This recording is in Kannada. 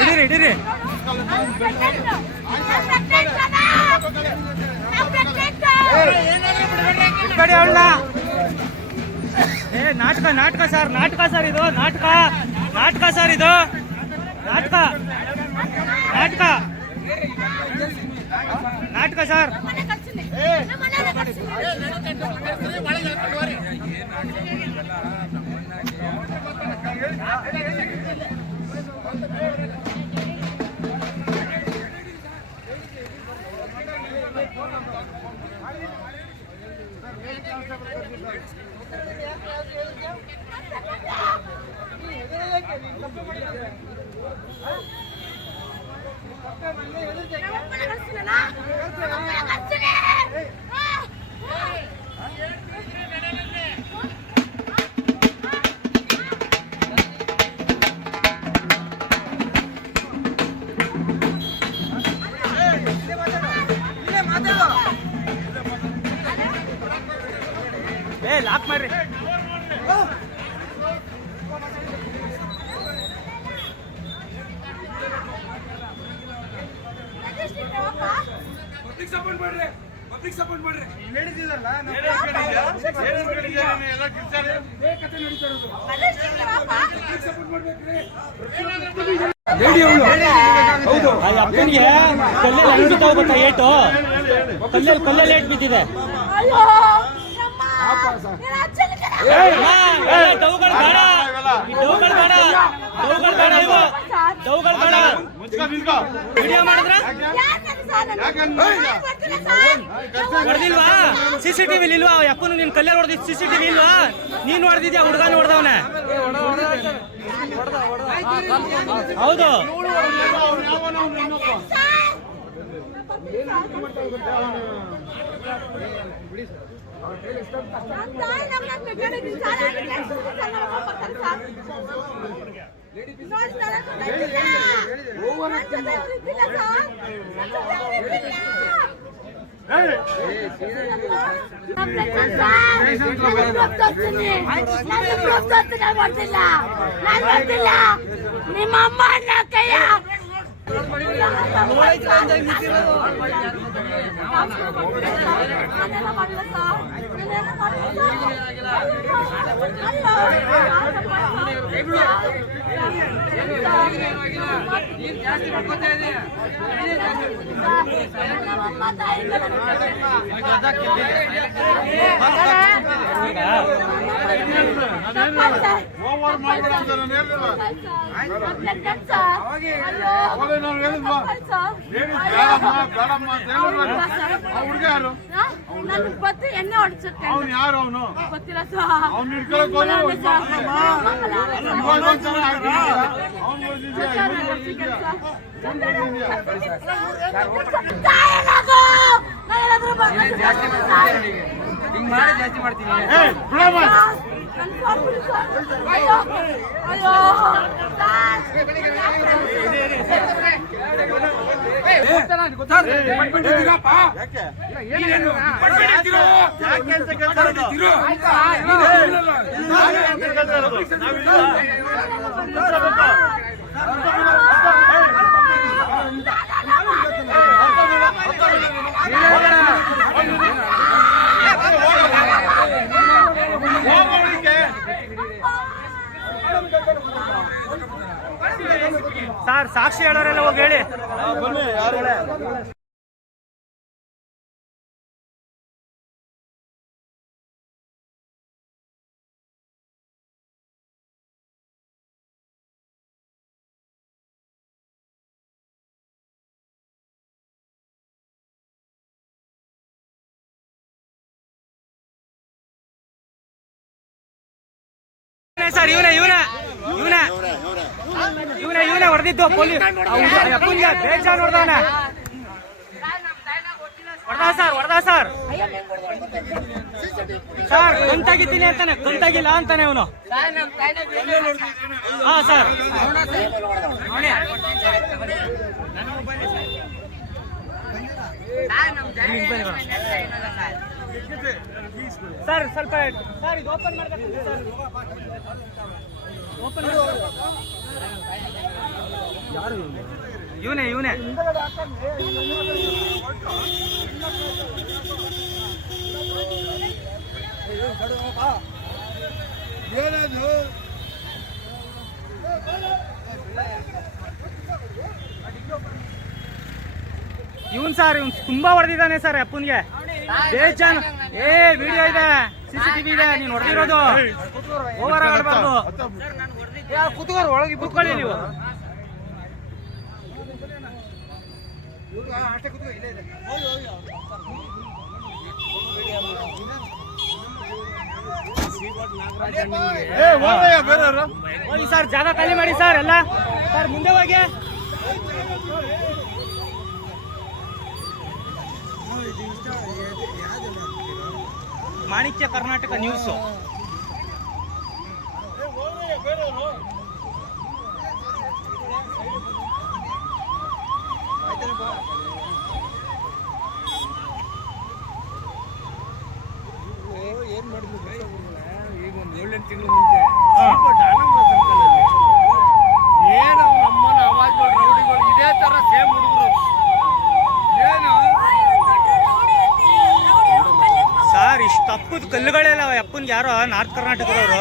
ಹಿಡೀರಿ ಬಿಟ್ಬೇಡಿ ಅವಳನ್ನ. ನಾಟಕ ನಾಟಕ ಸರ್, ನಾಟಕ ಸರ್ ಇದು, ನಾಟಕ ನಾಟಕ ಸರ್ ಇದು, ನಾಟಕ ನಾಟಕ ನಾಟಕ ಸರ್. ಲಾಕ್ ಮಾಡ್ರಿ. ಸಪೋರ್ಟ್ ಮಾಡ್ರಿ, ಪಬ್ಲಿಕ್ ಸಪೋರ್ಟ್ ಮಾಡ್ರಿ. ಹೇಳಿದಿಲ್ಲ ಅಪ್ಪನಿಗೆ ಕಲ್ಲಲ್ಲಿ ಅಂಗಡಿ ಹೋಗ್ಬೇಕಾ? ಏಟು ಕಲ್ಲಲ್ಲಿ ಏಟ್ ಬಿದ್ದಿದೆ. ಡೌಗಳು ಬೇಡ, ಡೌಗಳು ಬೇಡ, ಡೌಗಳು ಬೇಡ, ಇವು ಡೌಗಳು ಬೇಡ. ವಿಡಿಯೋ ಮಾಡಿದ್ರ ಹೊಡೆದಿಲ್ವಾ? CCTV ಇಲ್ವಾ? ಅಪ್ಪನು ನೀನ್ ಕಲ್ಲಲ್ಲಿ ಹೊಡೆದಿದ್ CCTV ಇಲ್ವಾ? ನೀನ್ ಹೊಡೆದಿದ್ಯಾ? ಹುಡುಗ ನೋಡ್ದವನೆ. ಹೌದು, ನಿಮ್ಮ ಅಮ್ಮ ಅಣ್ಣ ಕೈಯ ಜಾಸ್ತಿ ಮಾಡ್ಕೊತಾ ಇದೀಯ. ಎಣ್ಣೆ ಹೊಡ್ಸುತ್ತೆ. ಯಾರು ಅವನು ಗೊತ್ತಿಲ್ಲ ಅವ್ನು ಹಿಡ್ಕೊಳಕ್ ಹಿಂಗ್ ಮಾಡಿ ಜಾಸ್ತಿ ಮಾಡ್ತೀನಿ. ಸರ್ ಸಾಕ್ಷಿ ಹೇಳೋರೆಲ್ಲ ಹೋಗಿ ಹೇಳಿ. ಸರ್ ಇವನೇ ಹೊಡೆದಿದ್ದು ಪೊಲೀಸ್ ಬೇಜಾನ್ ಹೊಡೆದವನ. ಹೊಡೆದ ಸರ್ ಕಂತಾಗಿದ್ದೀನಿ ಅಂತಾನೆ, ಕಂತಾಗಿಲ್ಲ ಅಂತಾನೆ ಅವನು. ಹಾ ಸರ್, ಸರ್ ಸ್ವಲ್ಪ ಸರ್ ಇದು ಓಪನ್ ಮಾಡಬೇಕು ಸರ್ ಓಪನ್ ಯಾರು ಇವನೇ ಇವನ್ ಸರ್ ಇವನ್ ತುಂಬಾ ಹೊಡೆದಿದ್ದಾನೆ ಸರ್ ಅಪ್ಪನ್ಗೆ ಬೇಜಾನ್ ವಿಡಿಯೋ ಇದೆ CCTV ಇದೆ ನೀನ್ ಹೊಡೆದಿರೋದು ಓವರ್ ಆಡಬಾರ್ದು ಕುತ್ಕೋರು ಒಳಗೆ ಕೂತ್ಕೊಳ್ಳಿ ನೀವು ಅಷ್ಟೇ ಕುತ್ಕೋ ಇಲ್ಲೇ ಇದೆ ಹೋಗಿ ಸರ್ ಜಾಗ ಖಾಲಿ ಮಾಡಿ ಸರ್ ಎಲ್ಲ ಸರ್ ಮುಂದೆ ಹೋಗಿ ಮಾಣಿಕ್ಯ ಕರ್ನಾಟಕ ನ್ಯೂಸ್ ಏನ್ ಮಾಡಿದ್ರು ಈಗ ಒಂದು 7-8 ತಿಂಗಳ ಮುಂಚೆ ಏನು ಅಮ್ಮನ ಆವಾಜ್ ರೌಡಿಗಳು ಇದೇ ತರ ಸೇಮ್ ಹುಡುಗರು ಏನು ಸರ್ ಇಷ್ಟು ತಪ್ಪದ ಕಲ್ಲುಗಳೆಲ್ಲ ಅಪ್ಪನ್ಗೆ ಯಾರೋ ನಾರ್ತ್ ಕರ್ನಾಟಕದವರು